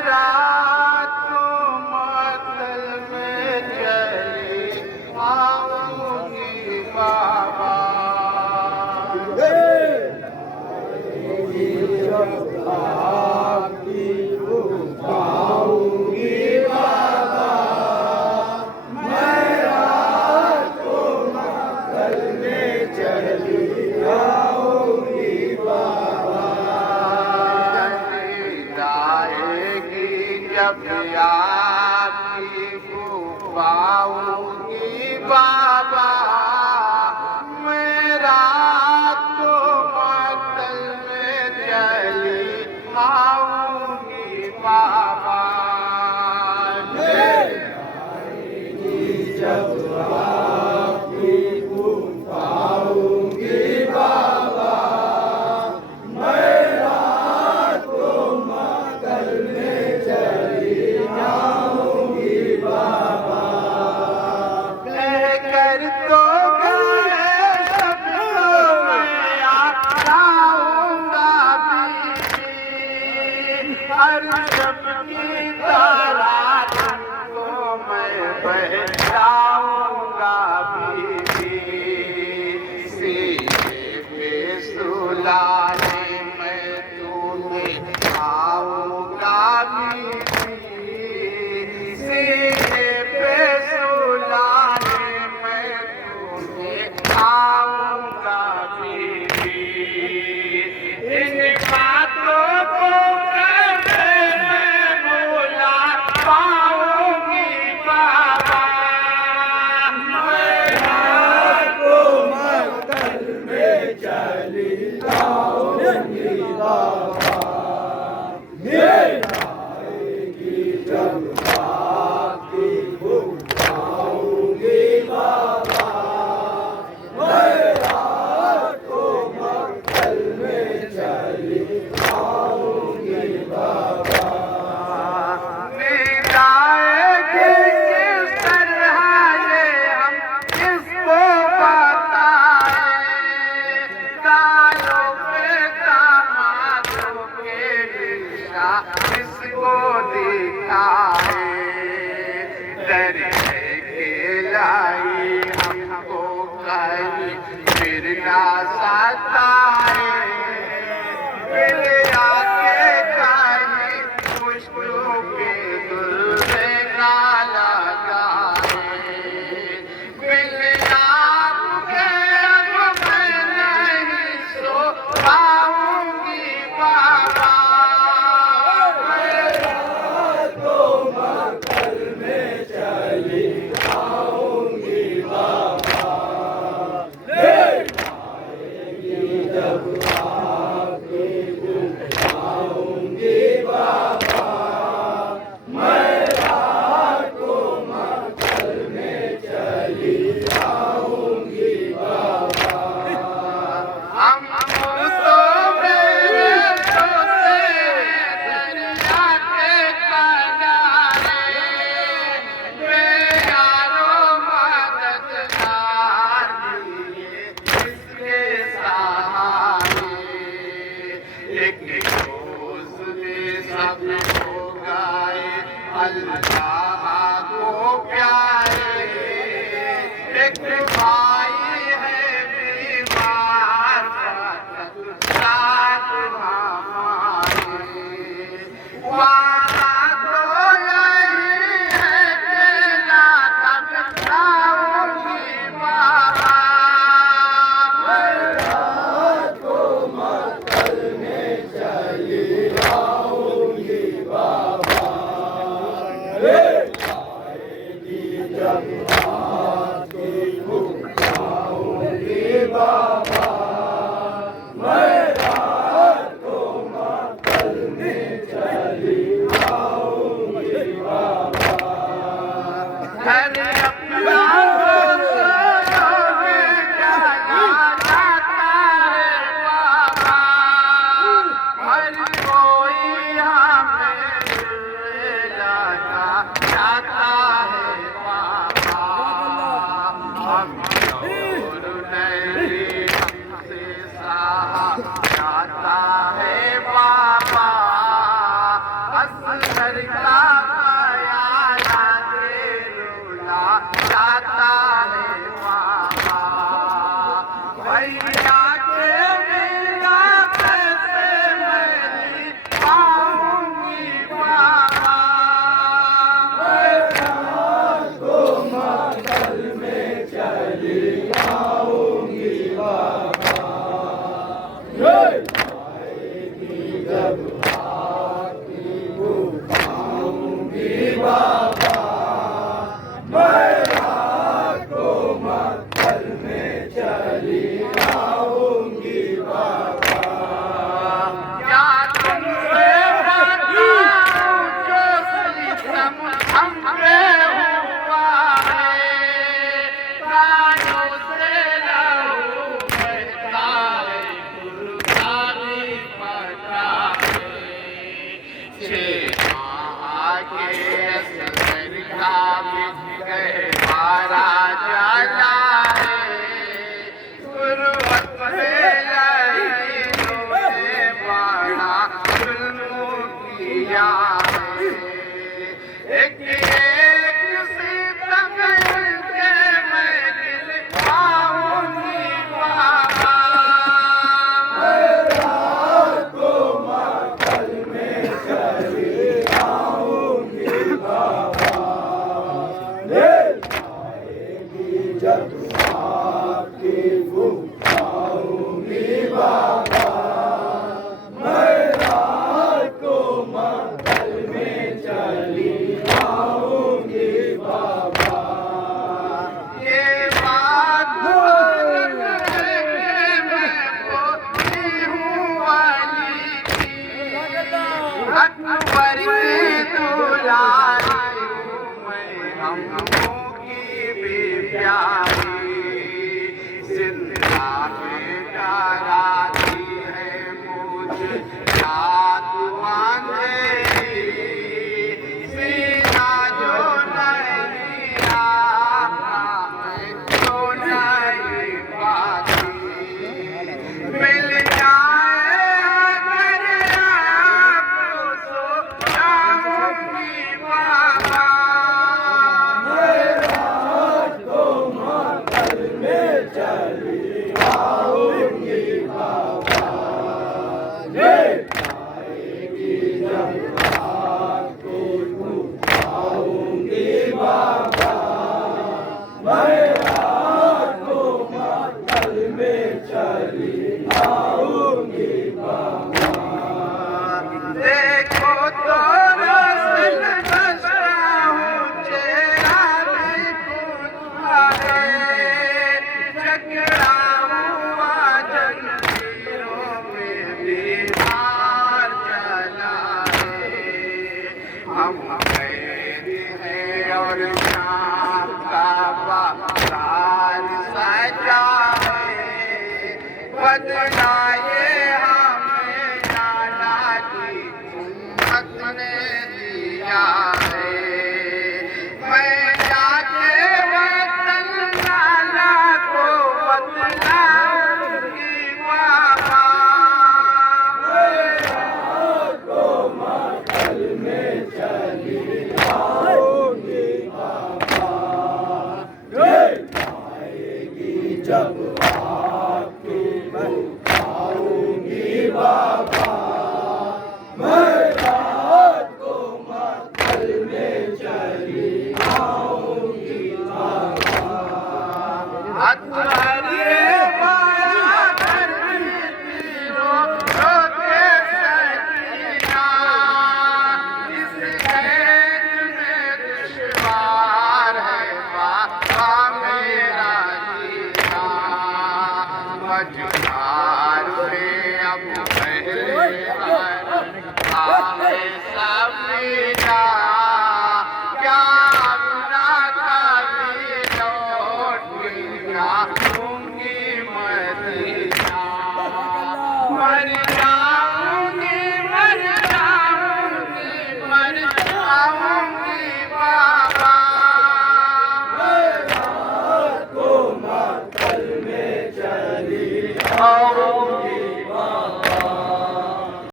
रात को मातल में चली आऊंगी बाबा। जब आपकी पाऊंगी बाबा, मैं रात को मातल में चली आऊंगी बाबा। जब आपकी पाऊंगी बाबा, मैं रात को मातल में चली आऊंगी बाबा। कहकर तो गए सबको मैं आऊंगा भी, हर सबकी तरह तुमको मैं बहलाऊंगा भी। सीने पे सुलाने मैं तुम्हें आऊंगा भी, सीने पे सुलाने मैं तुम्हें आऊंगा भी। इन बातों को करके मैं भुला पाऊंगी बाबा। मैं रात को मातल में चली आऊंगी बाबा। जब आपकी आऊंगी बाबा, मैं रात को मातल में चली आऊंगी बाबा। नींद आएगी किस तरह ये हम किसको बताएं, कालों पे दामादों के दिशा किसको दिखाए। डर के लाई हमको कहीं फिर ना सताए, मिल आके कहीं मुश्किलों के दिल में ना लगाए। मिल आके अब मैं नहीं सो पाऊंगी बाबा। अल्लाह को प्यारे एक भाई है बीमार साथ हमारे। वादा तो यही है कि ना टकराऊंगी बाबा। मैं रात को मातल में चली आऊंगी बाबा। आएगी जब आपकी का ख्याल आके रुला जाता है बाबा। भैया के बिना कैसे मैं जी पाऊंगी बाबा। मैं रात को मंगल में चली आऊंगी बाबा। आएगी जब आती बुलाऊंगी बाबा। मैं रात को मंगल में चली आऊंगी बाबा। क्या तुमसे बताऊं जो सितम हमसे हुआ है। कानों से लहू बहता है, गुरुदारी पड़ता है। आगे असर का बिक गए मारा जाला है। गुरुवत में लड़ीनों ने बड़ा जुल्म किया है। एक सितम के मैं गिर पाऊंगी बाबा। मैं रात को मंगल में चली आऊंगी बाबा। आएगी जब आपकी बुलाऊंगी बाबा। मैं रात को मंगल में चली आऊंगी बाबा। ये बात मैं बोली हूँ वाली की। अकबर की दुलारी हूँ मैं, हमों की भी प्यारी। जिंदा में डराती है मुझे याद मांझेरी। सीना जो नहीं आता मैं तो नहीं पाती। मिल जाए अगर आपको सो जाऊंगी बाबा। मैं रात को मंगल में चली आऊंगी बाबा। आएगी जब आपको बुलाऊंगी बाबा। मैं रात को मंगल में चली आऊंगी बाबा। देखो तो रसल बसता हूँ, चेहरा भी खुदा है। जकड़ा हुआ जंजीरों में दीवार चला है। हम कैद हैं और शाम का बाजार सजा है। बदला ये